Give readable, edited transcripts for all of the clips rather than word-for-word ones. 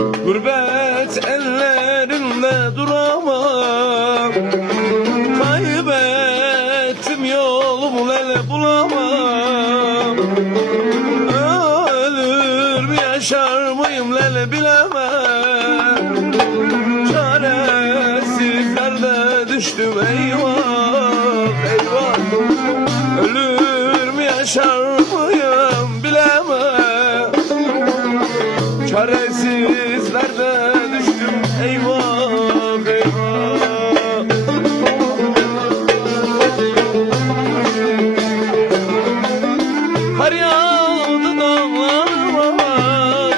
Gurbet ellerinde duramam, kaybettim yolumu lele bulamam. Ölür mü yaşar mıyım lele bilemem. Çaresizlerde düştüm eyvah eyvah. Ölür mü yaşar mıyım bilemem. Çaresizlerde düştüm eyvah eyvah. Kar yağdı dağlarıma,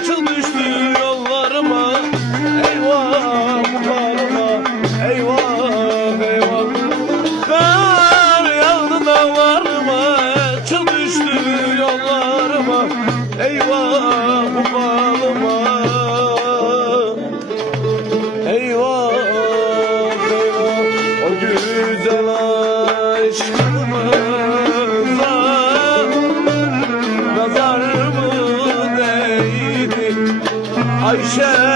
çıl düştü yollarıma. Eyvah bağrıma, eyvah eyvah. Kar yağdı dağlarıma, çıl düştü yollarıma. Eyvah bu bağlıma, eyvah eyvah. O güzel aşkımıza nazar mı değdi Ayşe?